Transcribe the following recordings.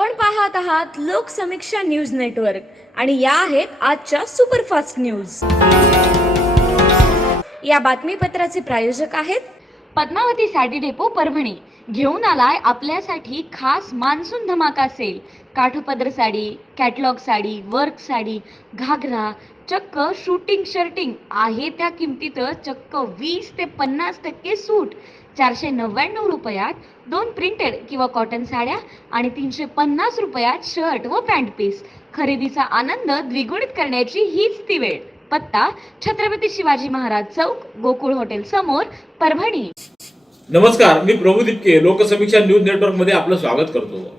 आपण पाहत आहात लोकसमीक्षा न्यूज नेटवर्क आणि या आहेत आजच्या सुपरफास्ट न्यूज। या बातमीपत्राचे प्रायोजक आहेत पद्मावती साडी डेपो परभणी। घेऊन आलाय आपल्यासाठी खास मान्सून धमाका सेल। काठपदर साडी, कॅटलॉग साडी, वर्क साडी, घागरा, चक्क शूटिंग शर्टिंग आहे त्या किमतीत चक्क 20 ते 50% सूट। 499 रुपयात 2 प्रिंटेड किंवा कॉटन साड्या आणि 350 रुपयात शर्ट व पॅन्ट पीस। खरेदीचा आनंद द्विगुणित करण्याची हीच ती वेळ। पत्ता छत्रपती शिवाजी महाराज चौक, गोकुळ हॉटेल समोर, परभणी। नमस्कार, मी प्रभू दिपके लोकसमीक्षा न्यूज नेटवर्क मध्ये आपलं स्वागत करतो।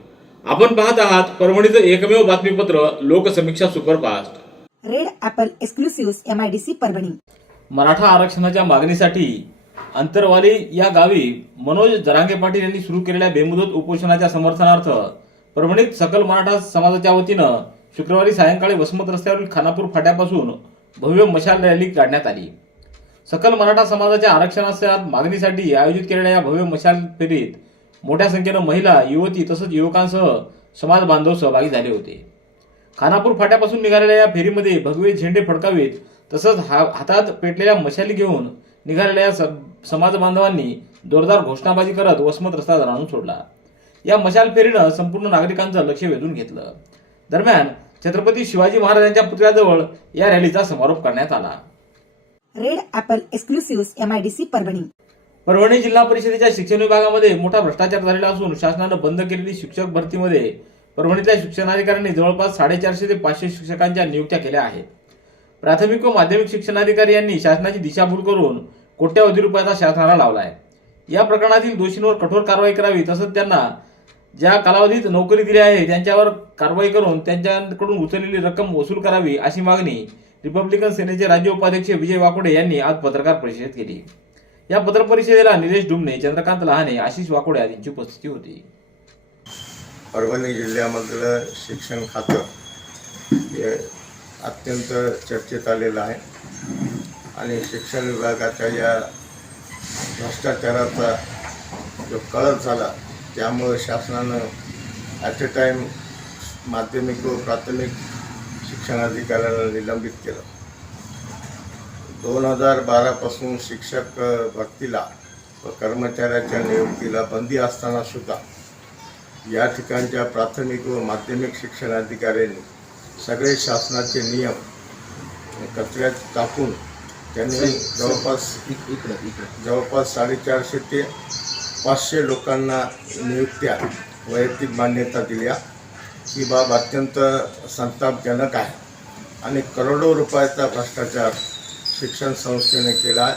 आपण पाहत आहात परभणीचं एकमेव बातमीपत्र Loksamiksha superfast. Red apple exclusive MIDC Parbhani. Maratha आरक्षणाच्या मागणीसाठी अंतरवाली या गावी मनोज जरांगे पाटील यांनी सुरू केलेल्या बेमुदत उपोषणाच्या समर्थनार्थ परभणीत सकल मराठा समाजाच्या वतीनं शुक्रवारी सायंकाळी वसमत रस्त्यावरील खानापूर फाट्यापासून भव्य मशाल रॅली काढण्यात आली। सकल मराठा समाजाच्या आरक्षणाच्या मागणीसाठी आयोजित केलेल्या या भव्य मशाल फेरीत मोठ्या संख्येनं महिला, युवती तसंच युवकांसह समाज बांधव सहभागी झाले होते। खानापूर फाट्यापासून निघालेल्या या फेरीमध्ये भगवे झेंडे फडकावित तसंच हातात पेटलेल्या मशाली घेऊन निघालेल्या समाज बांधवांनी जोरदार घोषणाबाजी करत वसमत रस्ता जाणून सोडला। या मशाल फेरीनं संपूर्ण नागरिकांचं लक्ष वेधून घेतलं। दरम्यान छत्रपती शिवाजी महाराजांच्या पुतळ्याजवळ या रॅलीचा समारोप करण्यात आला। Red apple exclusive MIDC Parbhani. Parbhani जिल्हा परिषदेच्या शिक्षण विभागामध्ये मोठा भ्रष्टाचार झालेला असून शासनानं बंद केलेली शिक्षक भरतीमध्ये परभणीतल्या शिक्षणाधिकाऱ्यांनी जवळपास 450 ते 500 शिक्षकांच्या नियुक्त्या केल्या आहेत। प्राथमिक व माध्यमिक शिक्षणाधिकारी यांनी शासनाची दिशाभूल करून कोट्यवधी रुपयाचा शासनाला लावलाय। या प्रकरणातील दोषींवर कठोर कारवाई करावी तसंच त्यांना ज्या कालावधीत नोकरी दिली आहे त्यांच्यावर कारवाई करून त्यांच्याकडून उचललेली रक्कम वसूल करावी अशी मागणी रिपब्लिकन सेनेचे राज्य उपाध्यक्ष विजय वाकोडे यांनी आज पत्रकार परिषदेत केली। या पत्र परिषदेला निलेश डुमणे, चंद्रकांत लहाने, आशिष वाकोडे यांची उपस्थिती होती। परभणी जिल्ह्यामधलं शिक्षण खातं हे अत्यंत चर्चेत आलेलं आहे आणि शिक्षण विभागाच्या या भ्रष्टाचाराचा जो कळस झाला त्यामुळे शासनानं ॲट अ टाईम माध्यमिक व प्राथमिक शिक्षणाधिकाऱ्यांना निलंबित केलं। 2012 पासून शिक्षक भरतीला व कर्मचाऱ्याच्या नियुक्तीला बंदी असताना सुद्धा या ठिकाणच्या प्राथमिक व माध्यमिक शिक्षणाधिकाऱ्यांनी सगळे शासनाचे नियम कचऱ्यात टाकून त्यांनी जवळपास 450 ते 500 लोकांना नियुक्त्या वैयक्तिक मान्यता दिल्या। ही बाब अत्यंत संतापजनक आहे आणि करोडो रुपयाचा भ्रष्टाचार शिक्षण संस्थेने केला आहे।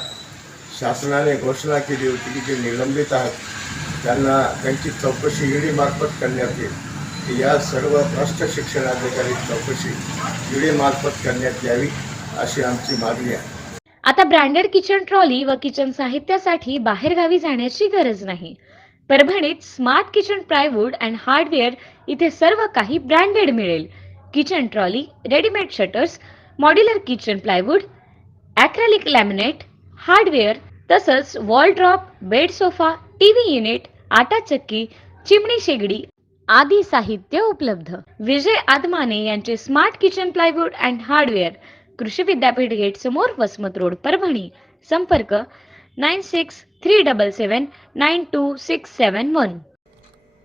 शासनाने घोषणा केली होती की जे निलंबित आहेत त्यांना त्यांची चौकशी ईडी मार्फत करण्यात येईल। या सर्व भ्रष्ट शिक्षणाधिकारी चौकशी ईडी मार्फत करण्यात यावी अशी आमची मागणी आहे। आता ब्रँडेड किचन ट्रॉली व किचन साहित्यासाठी बाहेरगावी जाण्याची गरज नाही। परभणीत smart kitchen plywood and hardware इथे सर्व काही ब्रँडेड मिळेल। Kitchen trolley, readymade shutters, modular kitchen plywood, acrylic laminate, hardware तसंच wardrobe, bed sofa, TV unit, आटा चक्की, चिमणी शेगडी आदी साहित्य उपलब्ध। विजय आदमाने यांचे smart kitchen plywood and hardware, कृषी विद्यापीठ गेट समोर, वसमत रोड, परभणी। संपर्क 9637792671।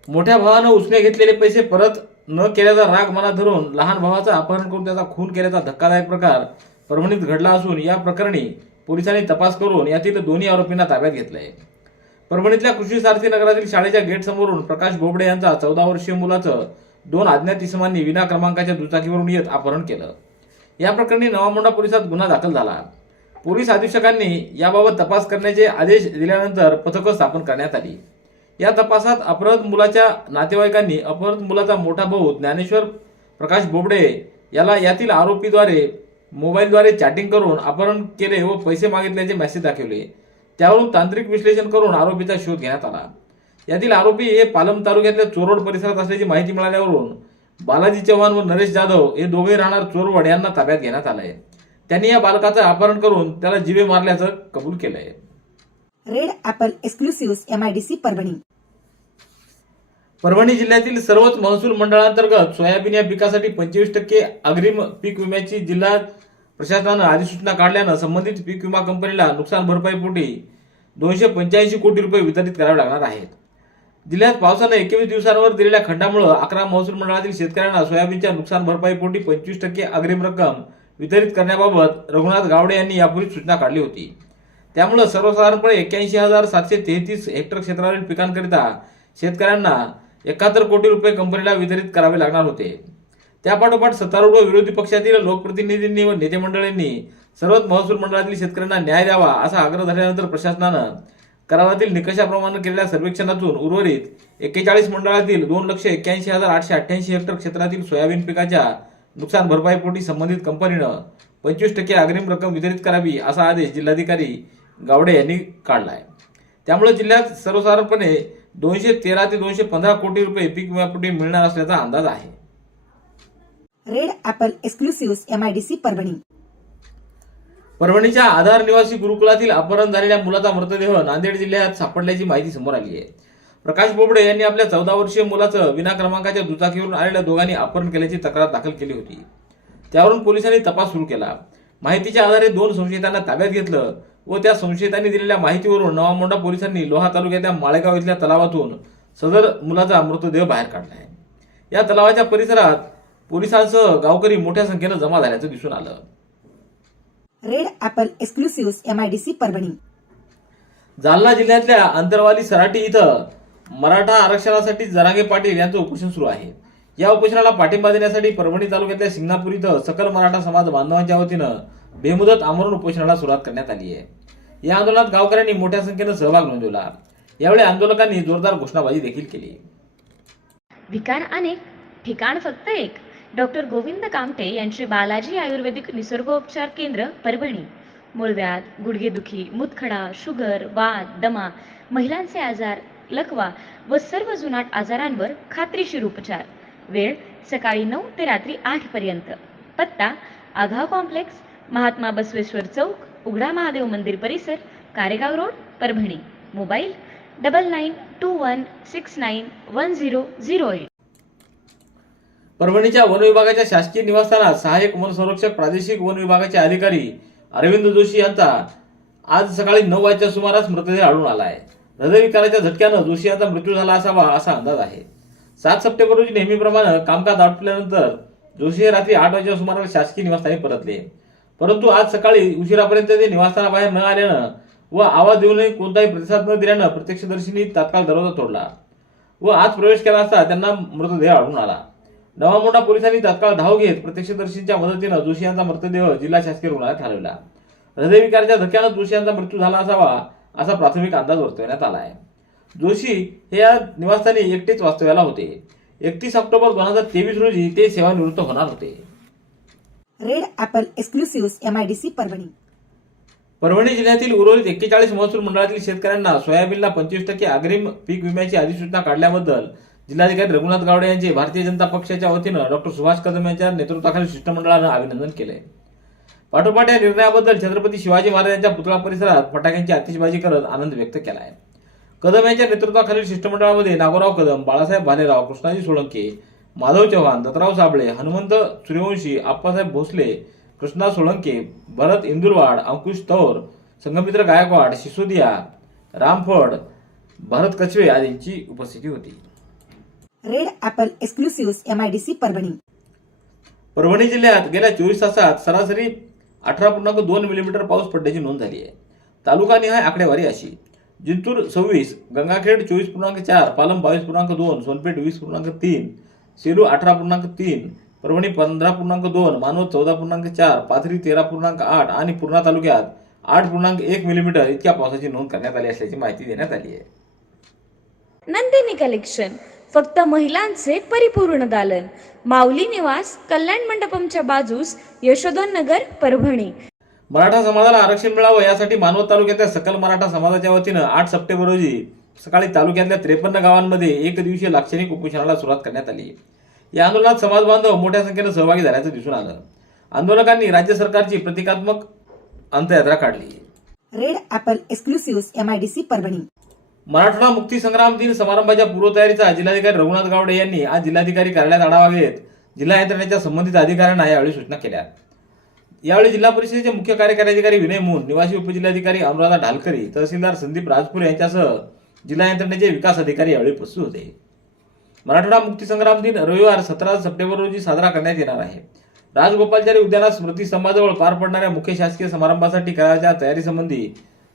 मोठ्या भावानं उसने घेतलेले पैसे परत न केल्याचा राग मनात धरून लहान भावाचं अपहरण करून त्याचा खून केल्याचा धक्कादायक प्रकार परभणीत घडला असून या प्रकरणी पोलिसांनी तपास करून यातील दोन्ही आरोपींना ताब्यात घेतलंय। परभणीतल्या कृषी सारथी नगरातील शाळेच्या गेट समोरून प्रकाश बोबडे यांचा 14 वर्षीय मुलाचं 2 अज्ञात इसमांनी विना क्रमांकाच्या दुचाकीवरून येत अपहरण केलं। या प्रकरणी नवामोंढा पोलिसात गुन्हा दाखल झाला। पोलीस अधीक्षकांनी याबाबत तपास करण्याचे आदेश दिल्यानंतर पथकं स्थापन करण्यात आली। या तपासात अपहृत मुलाच्या नातेवाईकांनी अपहृत मुलाचा मोठा भाऊ ज्ञानेश्वर प्रकाश बोबडे याला यातील आरोपीद्वारे मोबाईलद्वारे चॅटिंग करून अपहरण केले व पैसे मागितल्याचे मेसेज दाखवले। त्यावरून तांत्रिक विश्लेषण करून आरोपीचा शोध घेण्यात आला। यातील आरोपी हे पालम तालुक्यातल्या चोरवड परिसरात असल्याची माहिती मिळाल्यावरून बालाजी चव्हाण व नरेश जाधव हे दोघे राहणार चोरवड यांना ताब्यात घेण्यात आलंय। त्यांनी या बालकाचं अपहरण करून त्याला जीवे मारल्याचं कबूल केलंय। Red apple exclusive MIDC Parbhani. Parbhani जिल्ह्यातील सर्वच महसूल मंडळांतर्गत सोयाबीन या पिकासाठी 25% अग्रिम पीक विम्याची जिल्हा प्रशासनानं अधिसूचना काढल्यानं संबंधित पीक विमा कंपनीला नुकसान भरपाईपोटी 285 कोटी रुपये वितरित करावे लागणार आहेत. जिल्ह्यात पावसानं 21 दिवसांवर दिलेल्या खंडामुळे 11 महसूल मंडळातील शेतकऱ्यांना सोयाबीनच्या नुकसान भरपाईपोटी 25% अग्रिम रक्कम वितरित करण्याबाबत रघुनाथ गावडे यांनी यापूर्वी सूचना काढली होती. त्यामुळे सर्वसाधारणपणे 81,733 हेक्टर क्षेत्रावरील पिकांकरिता शेतकऱ्यांना 71 कोटी रुपये कंपनीला वितरित करावे लागणार होते. त्यापाठोपाठ सत्तारूढ व विरोधी पक्षातील लोकप्रतिनिधींनी व नेते मंडळींनी सर्वच महसूल मंडळातील शेतकऱ्यांना न्याय द्यावा असा आग्रह धरल्यानंतर प्रशासनानं करारातील निकषाप्रमाणे केलेल्या सर्वेक्षणातून उर्वरित 41 मंडळातील 2,81,888 हेक्टर क्षेत्रातील सोयाबीन पिकाच्या नुकसान भरपाईपोटी संबंधित कंपनीनं 25% अग्रिम रक्कम वितरित करावी असा आदेश जिल्हाधिकारी गावडे यांनी काढला आहे. त्यामुळे जिल्ह्यात सर्वसाधारणपणे 213 ते 215 कोटी रुपये पीक विम्यापोटी मिळणार असल्याचा अंदाज आहे. Red apple exclusive MIDC Parbhani. परभणीच्या आधार निवासी गुरुकुलातील अपहरण झालेल्या मुलाचा मृतदेह नांदेड जिल्ह्यात सापडल्याची माहिती समोर आली आहे. प्रकाश बोबडे यांनी आपल्या 14 वर्षीय मुलाचं विना क्रमांकाच्या दुचाकीवरून आलेल्या दोघांनी अपहरण केल्याची तक्रार दाखल केली होती. त्यावरून पोलिसांनी तपास सुरू केला. माहितीच्या आधारे 2 संशयितांना ताब्यात घेतलं व त्या संशयितांनी दिलेल्या माहितीवरून नवामोंढा पोलिसांनी लोहा तालुक्याच्या माळेगाव इथल्या तलावातून सदर मुलाचा मृतदेह बाहेर काढला आहे. या तलावाच्या परिसरात पोलिसांसह गावकरी मोठ्या संख्येनं जमा झाल्याचं दिसून आलं. Red apple exclusive MIDC Parbhani. Jalna जिल्ह्यातल्या अंतरवाली सराटी इथं मराठा आरक्षणासाठी जरांगे पाटील यांचं उपोषण सुरू आहे. या उपोषणाला पाठिंबा देण्यासाठी परभणी तालुक्यातल्या शिंगणापूर इथं सकल मराठा समाज बांधवांच्या वतीनं बेमुदत आमरण उपोषणाला सुरुवात करण्यात आली आहे. या आंदोलनात गावकऱ्यांनी मोठ्या संख्येनं सहभाग नोंदवला. यावेळी आंदोलकांनी जोरदार घोषणाबाजी देखील केली. ठिकाण अनेक, ठिकाण फक्त एक. डॉक्टर गोविंद कामटे यांचे बालाजी आयुर्वेदिक निसर्गोपचार केंद्र परभणी. मूळव्याध, गुडघेदुखी, मूतखडा, शुगर, वात, दमा, महिलांचे आजार, लकवा व सर्व जुनाट आजारांवर खात्रीशीर उपचार. वेळ सकाळी 9 ते रात्री 8 पर्यंत. पत्ता आघाव कॉम्प्लेक्स, महात्मा बसवेश्वर चौक, उघडा महादेव मंदिर परिसर, कारेगाव रोड, परभणी. मोबाईल 9921691008. परभणीच्या वन विभागाच्या शासकीय निवासस्थानात सहाय्यक वन संरक्षक प्रादेशिक वन विभागाचे अधिकारी अरविंद जोशी यांचा आज सकाळी 9 वाजच्या सुमारास मृतदेह आढळून आला आहे. हृदयविकाराच्या झटक्यानं जोशी यांचा मृत्यू झाला असावा असा अंदाज आहे. 7 सप्टेंबर रोजी नेहमीप्रमाणे कामकाज आटोपल्यानंतर जोशी हे रात्री 8 वाजच्या सुमारास शासकीय निवासस्थानी परतले. परंतु आज सकाळी उशिरापर्यंत ते निवासस्थानाबाहेर न आल्यानं व आवाज देऊनही कोणताही प्रतिसाद न दिल्यानं प्रत्यक्षदर्शींनी तात्काळ दरवाजा तोडला व आत प्रवेश केला असता त्यांना मृतदेह आढळून आला. नवामोंढा पोलिसांनी तात्काळ धाव घेत प्रत्यक्षदर्शींच्या मदतीनं जोशी यांचा मृतदेह जिल्हा शासकीय रुग्णालयात हलवला. हृदयविकाराच्या धक्क्यानं जोशी यांचा मृत्यू झाला असावा असा प्राथमिक अंदाज वर्तवण्यात आला आहे. जोशी हे या निवासस्थानी एकटेच वास्तव्याला होते. 31 ऑक्टोबर 2023 रोजी ते सेवानिवृत्त होणार होते. Red apple exclusive MIDC Parbhani. Parbhani जिल्ह्यातील उर्वरित 41 महसूल मंडळातील शेतकऱ्यांना सोयाबीनला 25% अग्रिम पीक विम्याची अधिसूचना काढल्याबद्दल जिल्हाधिकारी रघुनाथ गावडे यांचे भारतीय जनता पक्षाच्या वतीनं डॉक्टर सुभाष कदम यांच्या नेतृत्वाखालील शिष्टमंडळानं अभिनंदन केले. पाठोपाठ या निर्णयाबद्दल छत्रपती शिवाजी महाराज यांच्या पुतळा परिसरात फटाक्यांची आतिषबाजी करत आनंद व्यक्त केला आहे. कदम यांच्या नेतृत्वाखालील शिष्टमंडळामध्ये नागोराव कदम, बाळासाहेब भालेराव, कृष्णाजी सोळंके, माधव चव्हाण, दत्तराव साबळे, हनुमंत सूर्यवंशी, आप्पासाहेब भोसले, कृष्णा सोळंके, भरत इंदुरवाड, अंकुश तौर, संगमित्र गायकवाड, सिसोदिया, रामफड, भरत कचवे आदींची उपस्थिती होती. Red apple exclusive MIDC Parbhani. Parbhani जिल्ह्यात गेल्या 24 तासात सरासरी 18.2 मिलीमीटर पाऊस पडण्याची नोंद झाली आहे. तालुकानिहाय आकडेवारी अशी: जिंतूर 26, गंगाखेड 24.4, पालम 22.2, सोनपेठ 20.3, सेलू 18.3, परभणी 15.2, मानवत 14.4, पाथरी 13.8 आणि पूर्णा तालुक्यात 8.1 मिलीमीटर इतक्या पावसाची नोंद करण्यात आली असल्याची माहिती देण्यात आली आहे. नंदिनी कलेक्शन, फक्त महिलांचे परिपूर्ण दालन, माऊली निवास, कल्याण मंडपमच्या बाजूस, यशोधन नगर, परभणी. मराठा समाजाला आरक्षण मिळावं यासाठी मानवत तालुक्यातल्या सकल मराठा समाजाच्या वतीनं 8 सप्टेंबर रोजी सकाळी तालुक्यातल्या 53 गावांमध्ये एक दिवसीय लाक्षणिक उपोषणाला सुरुवात करण्यात आली. या आंदोलनात समाज बांधव मोठ्या संख्येनं सहभागी झाल्याचं दिसून आलं. आंदोलकांनी राज्य सरकारची प्रतिकात्मक अंत्ययात्रा काढली. Red apple exclusive MIDC Parbhani. Marathwada मुक्ती संग्राम दिन समारंभाच्या पूर्वतयारीचा जिल्हाधिकारी रघुनाथ गावडे यांनी आज जिल्हाधिकारी कार्यालयात आढावा घेत जिल्हा यंत्रणेच्या संबंधित अधिकाऱ्यांना यावेळी सूचना केल्या. यावेळी जिल्हा परिषदेचे मुख्य कार्यकारी अधिकारी विनय मून, निवासी उपजिल्हाधिकारी अनुराधा ढालकरी, तहसीलदार संदीप राजपूर यांच्यासह जिल्हा यंत्रणेचे विकास अधिकारी यावेळी उपस्थित होते. मराठवाडा मुक्ती संग्राम दिन रविवार 17 सप्टेंबर रोजी साजरा करण्यात येणार आहे. राजगोपालचारी उद्यानात स्मृती स्तंभाजवळ पार पडणाऱ्या मुख्य शासकीय समारंभासाठी करायच्या तयारीसंबंधी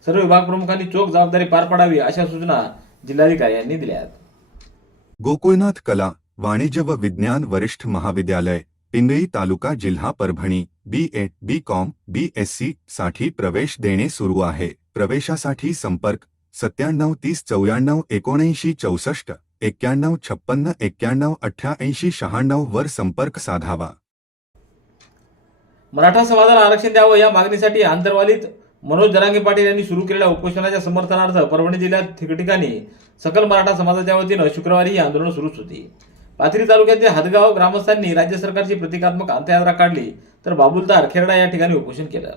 सर्व विभाग प्रमुखांनी चोख जबाबदारी पार पाडावी अशा सूचना जिल्हाधिकारी यांनी दिल्या आहेत. गोकुळनाथ कला वाणिज्य व विज्ञान वरिष्ठ महाविद्यालय पिंगळी तालुका जिल्हा परभणी BA BCom BSc साठी प्रवेश देणे सुरू आहे. प्रवेशासाठी संपर्क 97 30 94 79 64 91 56 91 88 96 वर संपर्क साधावा. मराठा समाजाला आरक्षण द्यावं या मागणीसाठी आंतरवालीत मनोज जरांगे पाटील यांनी सुरू केलेल्या उपोषणाच्या समर्थनार्थ परभणी जिल्ह्यात ठिकठिकाणी सकल मराठा समाजाच्या वतीनं शुक्रवारी ही आंदोलन सुरूच होती. पाथरी तालुक्यातील हादगाव ग्रामस्थांनी राज्य सरकारची प्रतिकात्मक अंत्ययात्रा काढली तर बाबुलतार खेरडा या ठिकाणी उपोषण केलं.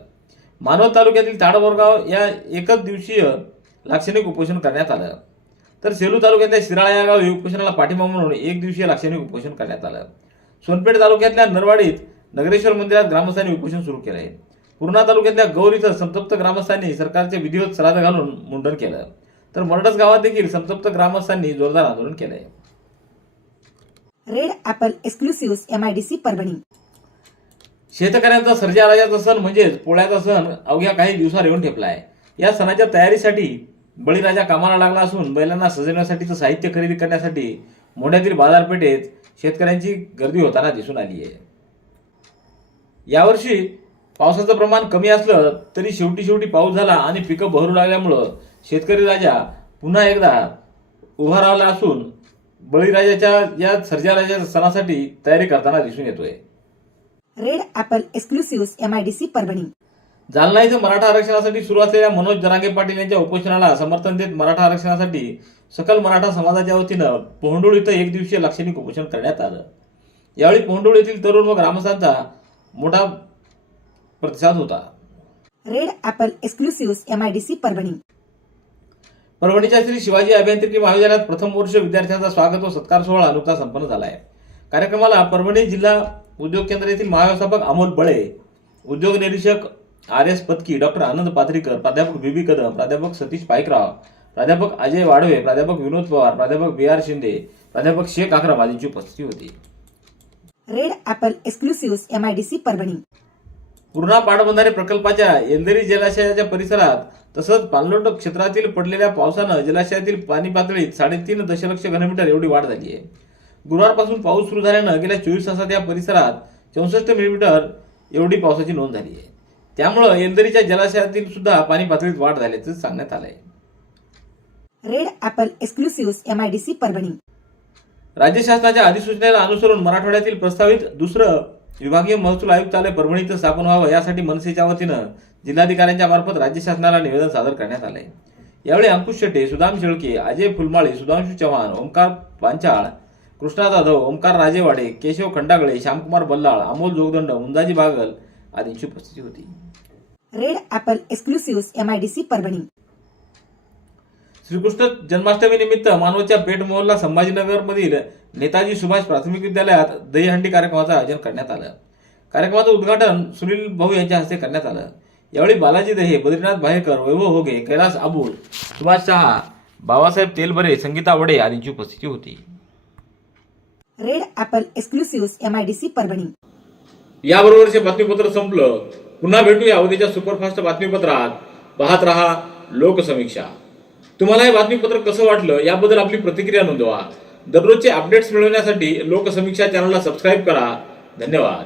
मानवत तालुक्यातील ताडबोरगाव या एकच दिवसीय लाक्षणिक उपोषण करण्यात आलं. तर सेलू तालुक्यातल्या शिराळा या गावी उपोषणाला पाठिंबा म्हणून एक दिवसीय लाक्षणिक उपोषण करण्यात आलं. सोनपेठ तालुक्यातल्या नरवाडीत नगरेश्वर मंदिरात ग्रामस्थांनी उपोषण सुरू केलं आहे. पूर्णा तालुक्यातल्या गौर इथं संतप्त ग्रामस्थांनी सरकारचे विधिवत श्राद्ध घालून मुंडन केलं. तर मरडस गावात देखील संतप्त ग्रामस्थांनी जोरदार आंदोलन केलंय. Red apple exclusive MIDC Parbhani. शेतकऱ्यांचा सर्जा राजाचा सण म्हणजेच पोळ्याचा सण अवघ्या काही दिवसावर येऊन ठेपला आहे. या सणाच्या तयारीसाठी बळीराजा कामाला लागला असून बैलांना सजवण्यासाठीचं साहित्य खरेदी करण्यासाठी मोढ्यातील बाजारपेठेत शेतकऱ्यांची गर्दी होताना दिसून आली आहे. यावर्षी पावसाचं प्रमाण कमी असलं तरी शेवटी पाऊस झाला आणि पिकं बहरू लागल्यामुळं शेतकरी राजा पुन्हा एकदा उभा राहिला असून बळीराजाच्या या सर्जा राजाच्या सणासाठी तयारी करताना दिसून येतोय. Red apple exclusive MIDC Parbhani. Jalna इथं मराठा आरक्षणासाठी सुरू असलेल्या मनोज जरांगे पाटील यांच्या उपोषणाला समर्थन देत मराठा आरक्षणासाठी सकल मराठा समाजाच्या वतीनं पोहंडूळ इथं एक दिवसीय लाक्षणिक उपोषण करण्यात आलं. यावेळी पोहंडूळ येथील तरुण व ग्रामस्थांचा मोठा प्रतिसाद होता. Red apple exclusive MIDC Parbhani. परभणीच्या श्री शिवाजी अभियांत्रिकी महाविद्यालयात प्रथम वर्ष विद्यार्थ्यांचा स्वागत व सत्कार सोहळा नुकताच संपन्न झाला आहे. कार्यक्रमाला परभणी जिल्हा उद्योग केंद्र येथील महाव्यवस्थापक अमोल बळे, उद्योग निरीक्षक RS पत्की, डॉक्टर आनंद पाथरीकर, प्राध्यापक BB कदम, प्राध्यापक सतीश पायकराव, प्राध्यापक अजय वाढवे, प्राध्यापक विनोद पवार, प्राध्यापक BR शिंदे, प्राध्यापक शेख अकरम आदींची उपस्थिती होती. Red apple exclusive MIDC Parbhani. Purna पाटबंधारे प्रकल्पाच्या येलदरी जलाशयाच्या परिसरात तसंच पाणलोट क्षेत्रातील पडलेल्या पावसानं जलाशयातील पाणी पातळीत 3.5 दशलक्ष घनमीटर एवढी वाढ झाली आहे. गुरुवारपासून पाऊस सुरू झाल्यानं गेल्या 24 तासात या परिसरात 64 मिलीमीटर एवढी पावसाची नोंद झाली आहे. त्यामुळं येलदरीच्या जलाशयातील सुद्धा पाणी पातळीत वाढ झाल्याचं सांगण्यात आलंय. Red apple exclusive MIDC Parbhani. राज्य शासनाच्या अधिसूचनेला अनुसरून मराठवाड्यातील प्रस्तावित दुसरं विभागीय महसूल आयुक्तालय परभणी इथं स्थापन व्हावं यासाठी मनसेच्या वतीनं जिल्हाधिकाऱ्यांच्या मार्फत राज्य शासनाला निवेदन सादर करण्यात आलंय. यावेळी अंकुश शेटे, सुदाम शेळके, अजय फुलमाळे, सुधांशू चव्हाण, ओमकार पांचाळ, कृष्णा जाधव, ओमकार राजेवाडे, केशव खंडागळे, श्यामकुमार बल्लाळ, अमोल जोगदंड, मुंजाजी बागल आदींची उपस्थिती होती. Red apple exclusive MIDC Parbhani. Shrikrishna Janmashtami निमित्त मानवतच्या पेठ मोहल्ला संभाजीनगर मधील नेताजी सुभाष प्राथमिक विद्यालयात दहीहंडी कार्यक्रमाचं आयोजन करण्यात आलं. कार्यक्रमाचं उद्घाटन सुनील भाऊ यांच्या हस्ते करण्यात आलं. यावेळी बालाजी दहे, बद्रीनाथ बाहेकर, वैभव होगे, कैलास आबूल, सुभाष शहा, बाबासाहेब तेलबरे, संगीता वडे आदींची उपस्थिती होती. Red apple exclusive MIDC Parbhani. याबरोबरचे बातमीपत्र संपलं. पुन्हा भेटूया उद्याच्या सुपरफास्ट बातमीपत्रात. पाहत रहा लोकसमीक्षा. तुम्हाला हे बातमीपत्र कसं वाटलं याबद्दल आपली प्रतिक्रिया नोंदवा. दररोजचे अपडेट्स मिळवण्यासाठी लोकसमीक्षा चॅनलला सबस्क्राईब करा. धन्यवाद.